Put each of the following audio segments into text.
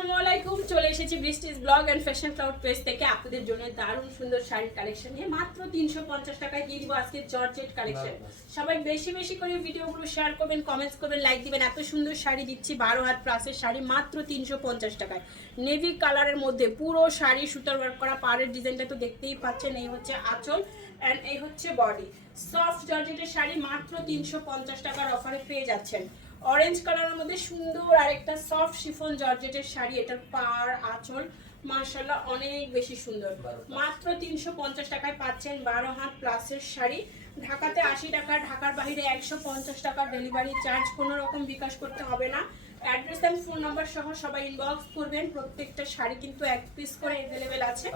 আসসালামু আলাইকুম, চলে এসেছি Brishti's blog and fashion cloud page থেকে আপনাদের জন্য দারুণ সুন্দর শাড়ির কালেকশন নিয়ে মাত্র 350 টাকায় দিয়ে দিব আজকে জর্জেট কালেকশন। সবাই বেশি বেশি করে ভিডিওগুলো শেয়ার করবেন, কমেন্টস করবেন, লাইক দিবেন। এত সুন্দর শাড়ি দিচ্ছি 12 হাত প্লাসের শাড়ি মাত্র 350 টাকায়। নেভি কালারের মধ্যে পুরো শাড়ি সুতার ওয়ার্ক করা, পাড়ের ডিজাইনটা তো দেখতেই পাচ্ছেন। এই হচ্ছে আঁচল এন্ড এই হচ্ছে বডি। সফট জর্জেটের শাড়ি মাত্র 350 টাকার অফারে পেয়ে যাচ্ছেন। অরেঞ্জ কালারের মধ্যে সুন্দর আরেকটা সফট শিফন জর্জেটের শাড়ি, এটার পাড় আঁচল মাশাআল্লাহ অনেক বেশি সুন্দর। মাত্র 350 টাকায় পাচ্ছেন 12 হাত প্লাসের শাড়ি। ঢাকাতে 80 টাকা, ঢাকার বাইরে 150 টাকা ডেলিভারি চার্জ, কোনো রকম বিকাশ করতে হবে না। অ্যাড্রেস এন্ড ফোন নাম্বার সহ সবাই ইনবক্স করবেন। প্রত্যেকটা শাড়ি কিন্তু এক পিস করে अवेलेबल আছে।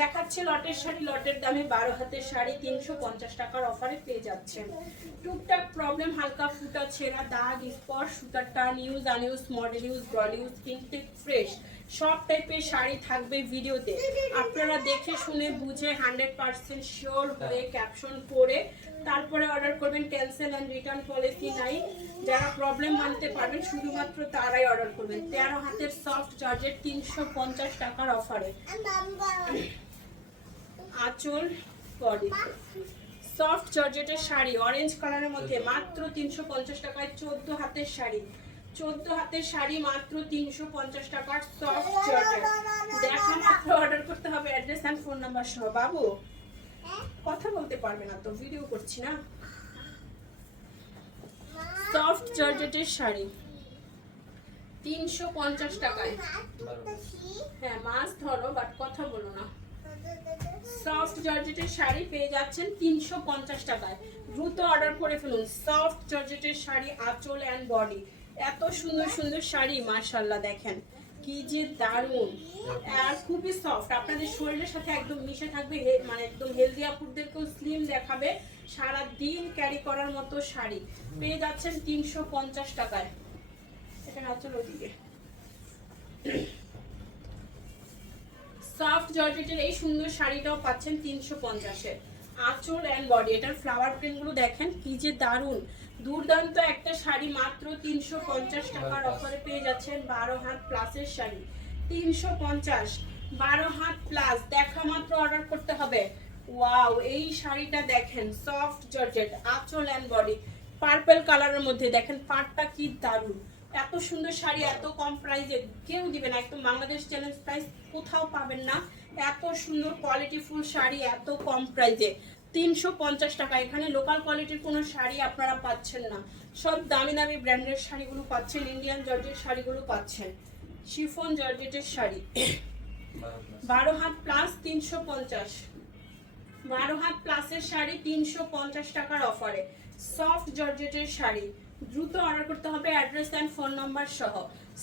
দেখাচ্ছে লটের শাড়ি, লটের দামে 12 হাতের শাড়ি 350 টাকার অফারে পেয়ে যাচ্ছেন। টুকটাক প্রবলেম, হালকা ফুটা, ছেঁড়া, দাগ, স্পট, সুতার টান, use unused, model use, broad use, printed, fresh সব টাইপের শাড়ি থাকবে ভিডিওতে। আপনারা দেখে শুনে বুঝে 100% শিওর হয়ে ক্যাপশন করে তারপরে অর্ডার করবেন। ক্যান্সেল এন্ড রিটার্ন পলিসি নাই। যারা প্রবলেম মানতে পারবেন শুধুমাত্র তারাই অর্ডার করবেন। 13 হাতের সফট জর্জেট 350 টাকার অফারে। আঁচল বডি সফট জর্জেটের শাড়ি অরেঞ্জ কালারের মধ্যে মাত্র 350 টাকায়। 14 হাতের শাড়ি, 14 হাতের শাড়ি মাত্র 350 টাকার সফট জর্জেট। দেখা মাত্র অর্ডার করতে হবে। অ্যাড্রেস এন্ড ফোন নাম্বার সহ। বাবু কথা বলতে পারবে না তো, ভিডিও করছি না। সফট জর্জেটের শাড়ি 350 টাকায়। হ্যাঁ মাছ ধরো বাট কথা বলো না। সফট জর্জেটের শাড়ি পেয়ে যাচ্ছেন 350 টাকায়। দ্রুত অর্ডার করে ফেলুন। সফট জর্জেটের শাড়ি, আঁচল এন্ড বডি। এত সুন্দর সুন্দর শাড়ি মাশাআল্লাহ, দেখেন কি যে দারুণ আর খুবই সফট। আপনাদের শরীরের সাথে একদম মিশে থাকবে, মানে একদম হেলদি আপুদেরকেও স্লিম দেখাবে। সারা দিন ক্যারি করার মতো শাড়ি পেয়ে যাচ্ছেন 350 টাকায়। এটা আঁচল ওদিকে। সফট জর্জেটের এই সুন্দর শাড়িটাও পাচ্ছেন 350-এ। আঁচল এন্ড বডি, এটার ফ্লাওয়ার প্রিন্টগুলো দেখেন কি যে দারুণ। দুর্দান্ত একটা শাড়ি মাত্র 350 টাকার অফারে পেয়ে যাচ্ছেন। 12 হাত প্লাসের শাড়ি 350, 12 হাত প্লাস। দেখা মাত্র অর্ডার করতে হবে। ওয়াও, এই শাড়িটা দেখেন সফট জর্জেট, আঁচল এন্ড বডি, পার্পল কালারের মধ্যে দেখেন পাড়টা কি দারুণ। এত সুন্দর শাড়ি এত কম প্রাইসে কেউ দিবে না, একদম বাংলাদেশ চ্যালেঞ্জ প্রাইস কোথাও পাবেন না। এত সুন্দর কোয়ালিটিফুল শাড়ি এত কম প্রাইসে 350 টাকা। এখানে লোকাল কোয়ালিটির কোনো শাড়ি আপনারা পাচ্ছেন না, সব দামি দামি ব্র্যান্ডের শাড়িগুলো পাচ্ছেন, ইন্ডিয়ান জর্জেট শাড়িগুলো পাচ্ছেন। শিফন জর্জেটের শাড়ি 12 হাত প্লাস 350, 12 হাত প্লাসের শাড়ি 350 টাকার অফারে। সফট জর্জেটের শাড়ি দ্রুত অর্ডার করতে হবে। অ্যাড্রেস এন্ড ফোন নাম্বার সহ।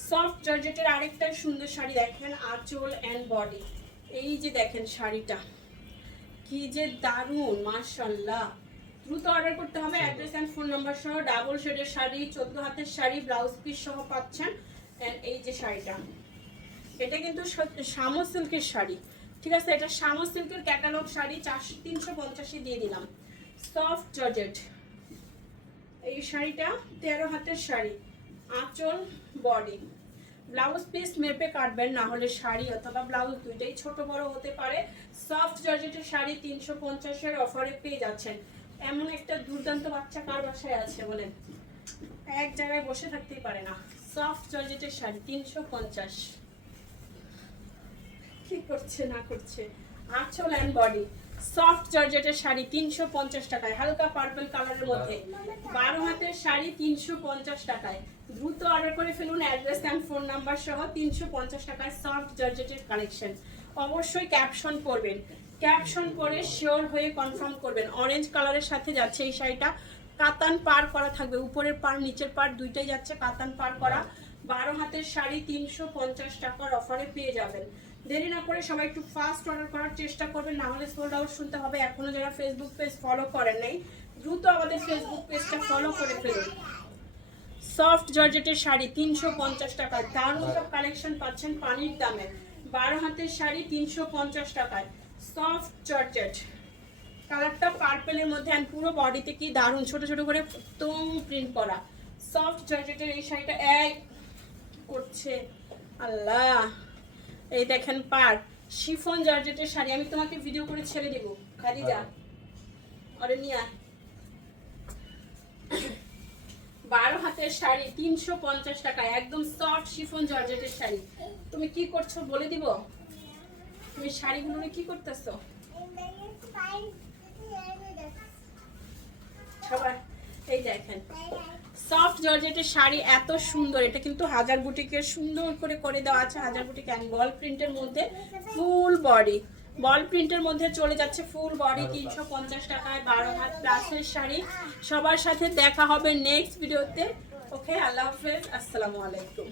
সফট জর্জেটের আরেকটা সুন্দর শাড়ি দেখেন, আঁচল এন্ড বডি। এই যে দেখেন শাড়িটা কি যে দারুণ মাশাআল্লাহ। দ্রুত অর্ডার করতে হবে। অ্যাড্রেস এন্ড ফোন নাম্বার সহ। ডাবল শেডের শাড়ি, 14 হাতের শাড়ি, ব্লাউজ পিস সহ পাচ্ছেন। এন্ড এই যে শাড়িটা, এটা কিন্তু শামো সিল্কের শাড়ি, ঠিক আছে? এটা শামো সিল্কের ক্যাটালগ শাড়ি 350-এ দিয়ে দিলাম। সফট জর্জেট এই শাড়িটা 13 হাতের শাড়ি, আঁচল বডি। ব্লাউজ পিস মেপে কাটবেন, না হলে শাড়ি অথবা ব্লাউজ দুইটাই ছোট বড় হতে পারে। সফট জর্জেটের শাড়ি 350-এর অফারে পেয়ে যাচ্ছেন। এমন একটা দুর্দান্ত বাচ্চা কার বাসায় আছে বলেন, এক জায়গায় বসে থাকতেই পারে না। সফট জর্জেটের শাড়ি 350, কি করছে না করছে। আঁচল এন্ড বডি সফট জর্জেটের শাড়ি 350 টাকায়, হালকা পার্পল কালারের মধ্যে। 12 হাতের শাড়ি 350 টাকায়। দ্রুত অর্ডার করে ফেলুন। অ্যাড্রেস এন্ড ফোন নাম্বার সহ 350 টাকায় সফট জর্জেটের কালেকশন। অবশ্যই ক্যাপশন করবেন, ক্যাপশন করে শিওর হয়ে কনফার্ম করবেন। অরেঞ্জ কালারের সাথে যাচ্ছে এই শাড়িটা, কাতান পার করা থাকবে, উপরের পার নিচের পার দুইটাই যাচ্ছে কাতান পার করা। 12 হাতের শাড়ি 350 টাকার অফারে পেয়ে যাবেন। দেরি না করে সবাই একটু ফাস্ট অর্ডার করার চেষ্টা করবেন, না হলে সোল্ড আউট শুনতে হবে। এখনো যারা ফেসবুক পেজ ফলো করেন নাই দ্রুত আমাদের ফেসবুক পেজটা ফলো করে ফেলুন। সফট জর্জেটের শাড়ি 350 টাকা। দারুণ সব কালেকশন পাচ্ছেন পানির দামে। 12 হাতের শাড়ি 350 টাকায়। সফট জর্জেট কালারটা পার্পলের মধ্যে, আর পুরো বডিতে কি দারুণ ছোট ছোট করে তুম প্রিন্ট করা। সফট জর্জেটের এই শাড়িটা এক করছে আল্লাহ, এই দেখেন পার শিফন জর্জেটের শাড়ি। আমি তোমাকে ভিডিও করে ছেড়ে দেবো, খাদিজা আরে নিয়া। 12 হাতের শাড়ি 350 টাকা, একদম সফট শিফন জর্জেটের শাড়ি। তুমি কি করছো বলে দিব? তুমি শাড়িগুলো কি করতেছো? সবাই এই দেখেন সফট জর্জেটের শাড়ি, এত সুন্দর। এটা কিন্তু হাজার বুটিকের সুন্দর করে করে দেওয়া আছে, হাজার বুটিক অ্যান্ড বল প্রিন্টের মধ্যে ফুল বডি, বল প্রিন্টের মধ্যে চলে যাচ্ছে ফুল বডি 350 টাকায় 12 হাত প্লাসের শাড়ি। সবার সাথে দেখা হবে নেক্সট ভিডিওতে। ওকে, আল্লাহ হাফেজ, আসসালামু আলাইকুম।